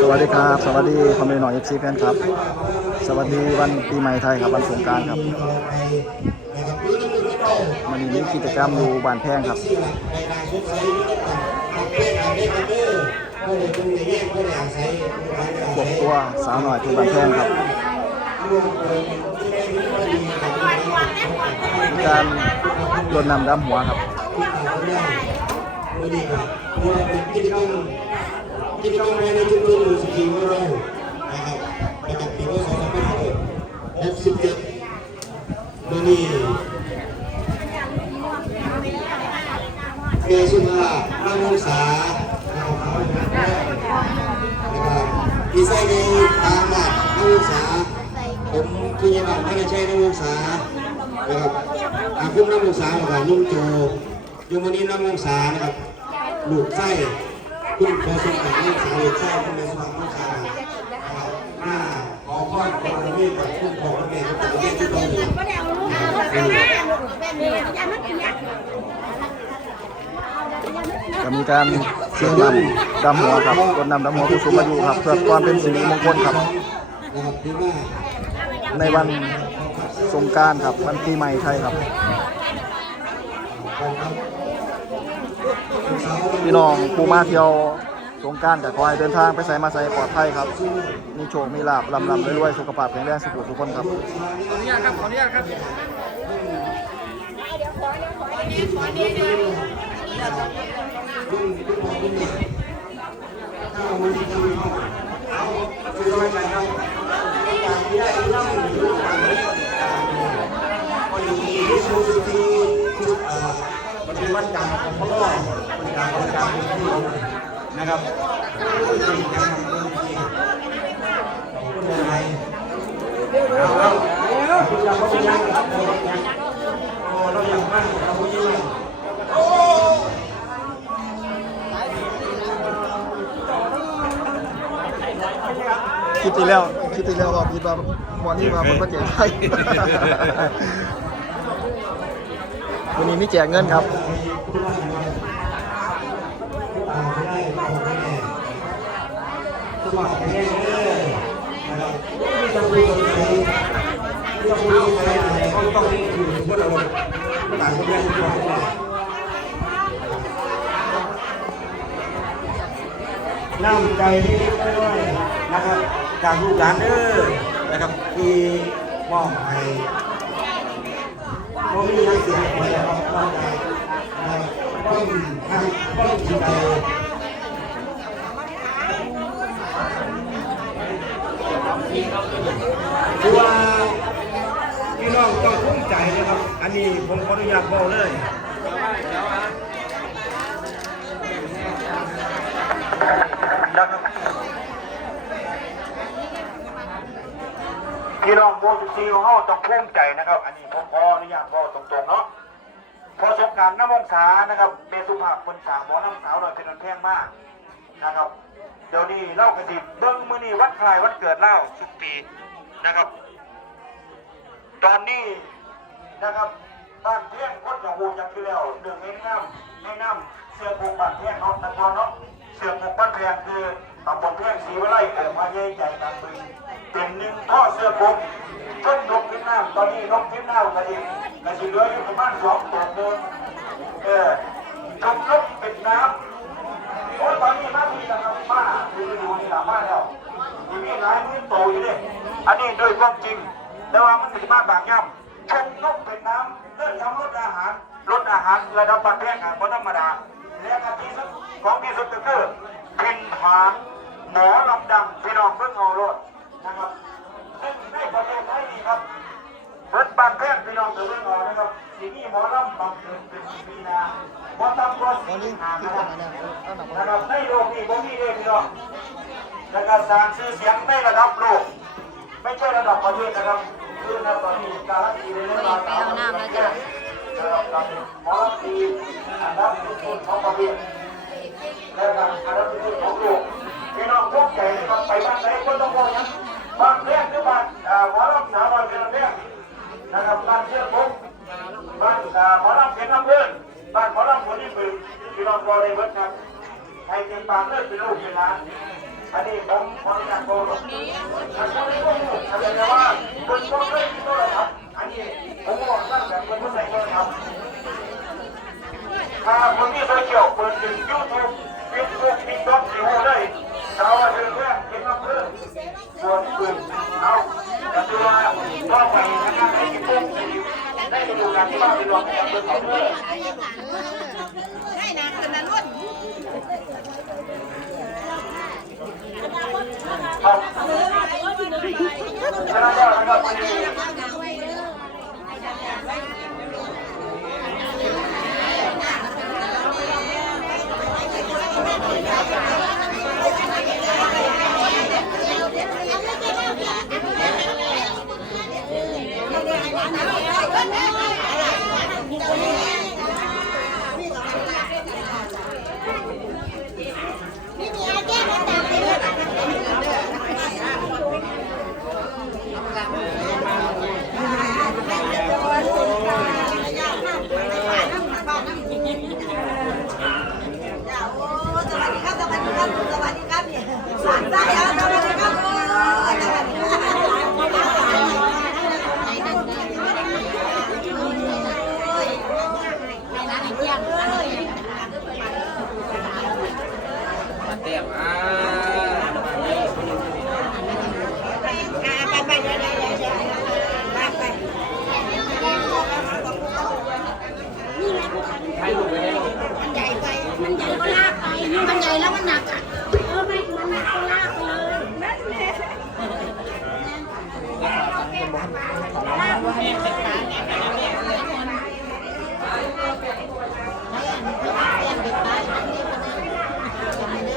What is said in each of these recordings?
สวัสดีครับ สวัสดีคอมเมนต์หน่อยเอฟซีแฟนครับ สวัสดีวันปีใหม่ไทยครับวันสงกรารครับมันมีกิจกรรมอยู่บ้านแพงครับบวกตัวสาวหน่อยที่บานแพงครับมีการรดน้ำดำหัวครับ กิจกรรมกิจกรรมภายในชุมชนหมู่สิบสี่ของเรานะครับประจำปีพศ2567มื่อนี้เมสุภาพนางองศานะครับดีไซน์ในตามหลักนางองศาผมคือยังไงไม่ได้ใช้นางองศานะครับอาคุ้มนางองศานะครับนุ่งโจยมวันนี้นางองศานะครับลูกไส้ คุณพอสมกับลูกสาวลูกไส้คุณในสมัครลูกสาวมาขอพรขอพระเมตตาคุณขอพระเมตตาคุณเรียนที่ต้อาลูกอาลูกเอาหน้าลูกแบบนี้อย่ามากินยักษ์ก็มีการเชื่อมนำดำหัวครับรดน้ำดำหัวผู้สูงอายุครับ เพื่อความเป็นสิริมงคลครับ ในวันสงการครับวันปีใหม่ไทยครับ พี่น้องผู้มาเที่ยวสงการกับคอยเดินทางไปใส่มาใส่ปลอดภัยครับ มีโชค มีลาบลำลำรวยสุขภาพแข็งแรงสุขุทุกคนครับ ขออนุญาตครับ ขออนุญาตครับเอาฏิวัติการของพ่อรอดปฏิการของการเป็นที่ นะครับคุณอะไรเอาเอาคุณจะเขาไปยังครับโอ้เราอยากมากเราไม่ยิ่งโอ้คิดที่แล้วคิดที่แล้วว่าคิดว่าหมอนี่มาผมก็แจกให้วันนี้มีแจกเงินครับ สมัครแน่เลยนะครับที่จะคุยกับใครที่จะคุยกับใครแต่ก็ต้องอยู่ในบทอารมณ์ต่างกันแยกกันก่อนน้ำใจนิดๆน้อยๆนะครับจากลูกหลานเด้อนะครับที่มอบให้บ่มีหยังเสียหายนะครับนอกจากนะครับต้องทำต้องจิตใจ คือว่าพี่น้อง ต้องภูมิใจนะครับ อันนี้ผมขออนุญาตบอกเลยนะครับพี่น้องวงจุซีของเขาต้องภูมิใจนะครับ อันนี้ผมขออนุญาตบอกตรงๆเนาะพอสบการณ์น้ำมงษานะครับเมสุภาพคนสามหมอน้ำสาวหน่อยเป็นคนแพงมากนะครับเดี๋ยวนี้เล่ากระดิบเบิ้งมือนี้วัดคลายวัดเกิดเล่าทุกปีนะครับ ตอนนี้ นะครับบ้านเที่ยงคนจะหูจักคือแล้วหนึ่งในน้ำในน้ำเสือผูกบ้านเที่ยงเนาะตะกอนเนาะเสือผูกบ้านแพงคือตำบลเที่ยงสีวิไลเกิดมาเย่ใจกันบึงเป็นหนึ่งพ่อเสือผูกต้นนกขึ้นน้ำตอนนี้นกขึ้นน้ำกระดิ่งกระดิ่งเหลืออยู่ประมาณสองตัวเดิมเออจมนกเป็นน้ำโอ้ตอนนี้มามีนะครับมาดูดูนี่หละมาแล้วมีมีหลายมือโตอยู่เลยอันนี้โดยความจริงแต่ว่ามันถึงมาบางย่ำชง น้ำเรื่องทำรถอาหารรถอาหารระดับประเทศอะธรรมดาและก็ที่สุดของที่สุดก็คือพินผานหมอลำดังพี่น้องเพิ่งเอารถนะครับซึ่งในประเทศไทยนี่ครับเบิดบางแพงพี่น้องเพิ่งเอานะครับสีนี้หมอลำบางเดือนเป็นปีนาหมอตำรวจสีหานะครับนะครับในโลกนี้ผมมีเลยพี่น้องและการสร้างชื่อเสียงในระดับโลกไม่ใช่ระดับประเทศนะครับ การันตีในเองราวต่างๆนะครับกับหมอลำดีอันดับต้นๆของประเทศและการอันดับต้นๆของโลกพี่น้องพวกใหญ่นะครับไปบ้านไหนก็ต้องบอกนะบ้านแรกคือบ้านอ่าหมอลำสาวน้อยเป็นอันแรกนะครับบ้านเชื่อผมบ้านอ่าหมอลำเป็นน้ำเพื่อนบ้านหมอลำคนนี้เป็นพี่น้องรอได้เบิดครับใครเป็นปากเลิกเป็นลูกเป็นหลานอันนี้ผมขออนุญาตโกนอันนี้อันนี้ว่าคนชอบเล่นโทรศัพท์อันนี้ผมบอกตั้งแต่คนผู้ใส่โทรศัพท์ถ้าคนที่โซ เปิดถึงยูทูบเฟซบุ๊กติ๊กต็อกสิวได้ชาวเรื่อแรกเห็นมาเพิ่มส่วนอื่นเอาแต่คือว่าต้องไปนะครับไอ้ที่พุ่งได้ไปดูการที่บ้านไปรวมกันเป็นของเพื่อนให้นะขนาดรุ่นครับฉะนั้นแล้วนะครับวันนี้ นี่มีอาแก้มาตามไปด้วย สวัสดีครับ สวัสดีครับ สวัสดีครับเนี่ยสวัสดีครับสวัสดีครับโอ้ยสวัสดีครับไปไปเดี๋ยวเดี๋ยวเดี๋ยวเดี๋ยวไปไปมันใหญ่ไป มันใหญ่ก็ลากไป มันใหญ่แล้วมันหนักอะ เออไม่มันหนักก็ลากไปเลยนั่นแหละ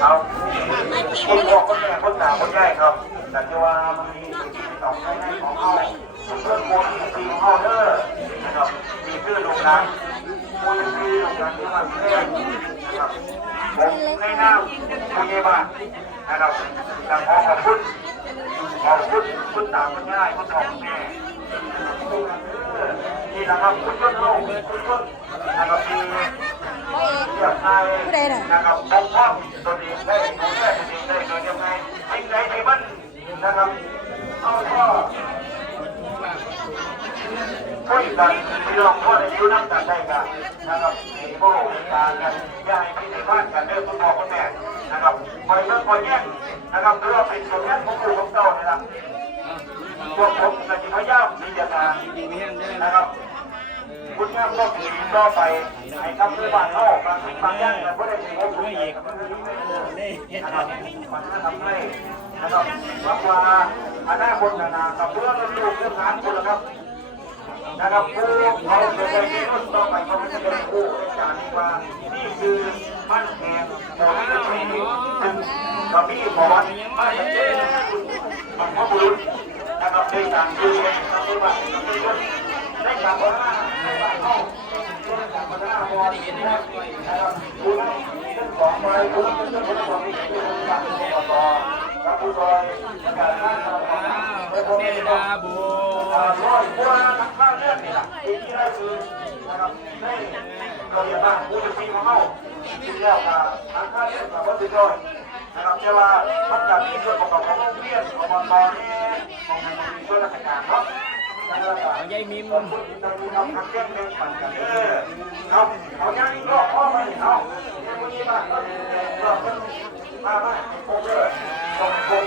เอาคุณพ่อคุณแม่ คุณตาคุณยายครับแต่ที่ว่ามันมีสองในของเขาเพื่อนโมทีทีของเขาเด้อนะครับมีชื่อโรงงานมูลนิธิโรงงานที่มันเพื่อนนะครับผมในนามผู้ใหญ่บ้านนะครับแต่ขอขอบคุณขอบคุณคุณตาคุณยายคุณพ่อคุณแม่นี่นะครับคุณต้นโลกคุณต้นนะครับที่เรียกนายนะครับปกป้องตัวเองได้ดูแลตัวเองได้โดยยังไงสิ่งใดที่มัน นะครับเอาก็ช่วยกันที่เราพ่อในยุนักกันได้กันนะครับมีโบมีตากันยายพี่ในบ้านกันเรื่องคุณพ่อคุณแม่นะครับคอยเพิ่มคอยแย่งนะครับหรือว่าเป็นตัวแทนของปู่ของเจ้านี่ละพวกผมกับจิพยามมีเจตนานะครับ คุณงามก็ผีก็ไปให้คำด้วยบ้านนอกบางบางอย่างแต่ไม่ได้ใช้งบคุณเองนะครับมันทำให้นะครับว่าว่าอนาคตนานากับเพื่อนลูกเพื่อนหลานคุณนะครับนะครับผู้เขาจะได้มีรุ่นต่อไปเขาจะเป็นผู้จารว่านี่คือมั่นแห่งหมดที่ถึงกับพี่บอสมาจะเป็นบรรพบุรุษนะครับในการดูแลทำให้บ้านได้การว่า เข้าได้การว่าพอดีนะครับคุณของไปคุณเจ้าของที่เป็นการต่อกับผู้ซอยการงานต่างไปพบกันบูร้อยกว่านักข้าวเรื่องนี่แหละที่ที่ได้คือนะครับได้เราเรียนบ้างผู้เป็นทีของเขาที่แล้วกับนักข้าวเรื่องกับวัดสุดยนะครับเชื่อว่ามันจะมีส่วนประกอบของโรงเรียนอบตนี่ของส่วนราชการเนาะ เอาเอาเรื่องหนึ่งปั่นกันเอาเอาย่างนี้ก็พ่อมาเอาเนี่ยวันนี้มาเราเรามามาโอเคส่งส่ง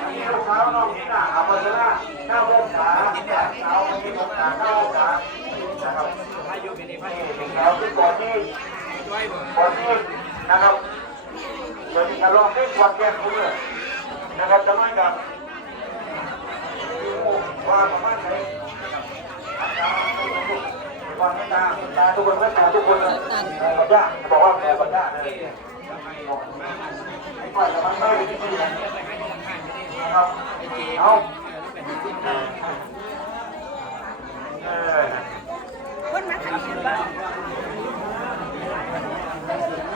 อันนี้ลูกสาน้องนี่หนะเอามาเลยนะหน้าโมงสาสาวมีโมงสาหน้าโมงสานะครับพายุเป็นพายุเป็นสาวที่ก่อนที่ก่อนที่นะครับเดี๋ยวจะลองเล่นความแย่งคุณเลยนะครับจะไม่กับ ว่าประมาณไหนวันนี้ตาตาทุกคนก็ตาทุกคนเลยกับย่าบอกว่าแม่กับย่าเลยไม่ปล่อยกับมันไม่ได้ที่นี่นะครับเอาคนมาขันกัน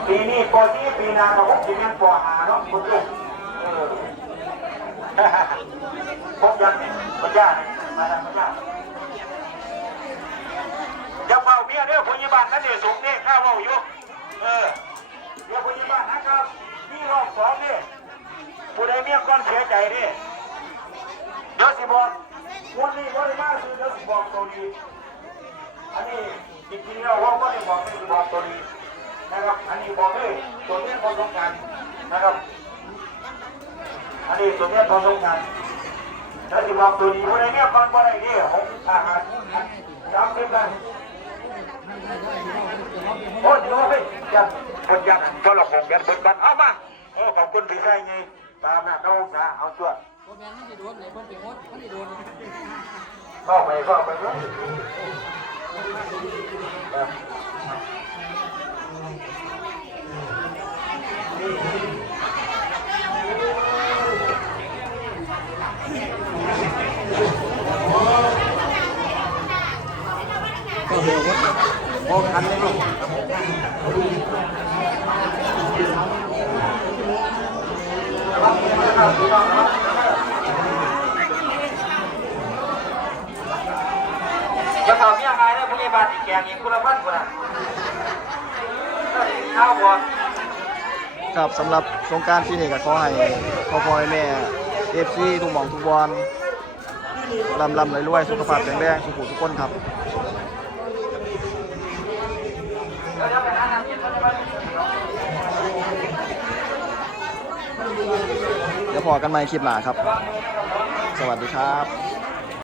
ปีนี้ปอที่ปีนาเราก็ปีนี้ปอหาเนาะคุณลูกเออพบยัง กับย่ามาทางกับย่าอย่าเฝ้าเมียเด้อพยาบาลนั่นเด้สูงเด้ข้าวเว้าอยู่เออเดี๋ยวพยาบาลนะครับมีรอบสองเด้ใจดิเดี๋ยวสิบอกวันนี้วันมาคือเดี๋ยวสิบอกตัวดีอันนี้จริงๆเราว่าไม่ได้บอกไม่ได้บอกตัวดีนะครับ อันนี้บอกเลยตัวนี้พอต้องการนะครับ อันนี้ตัวนี้พอต้องการ ถ้าสิบอกตัวดีวันนี้เนี่ยคนวันนี้หกอาหารจำเป็นกันโอ้ยเดี๋ยวเฮ้ยยันบนยันก็หลอกผมยันบนบันเอามาโอ้ขอบคุณพี่ชายไงตามนะน้องสาเอาจวดโมแมนมันจะโดนไหนมันจะโดนมันจะโดนเข้าไปเข้าไปเลย ก็เร็วว่าพอคันเลยลูกจะตอบยังไงนะผู้ใหญ่บ้านอีกแกงอีกคุณละพันกว่าข้าวบัวครับสำหรับสงการที่นี่ก็ขอให้พ่อพ่อแม่เอฟซีทุกหมองทุกบอลลำลำรวยๆสุขภาพแข็งแรงสุขุทุกคนครับ เดี๋ยว พอกันใหม่คลิปหน้าครับ สวัสดีครับ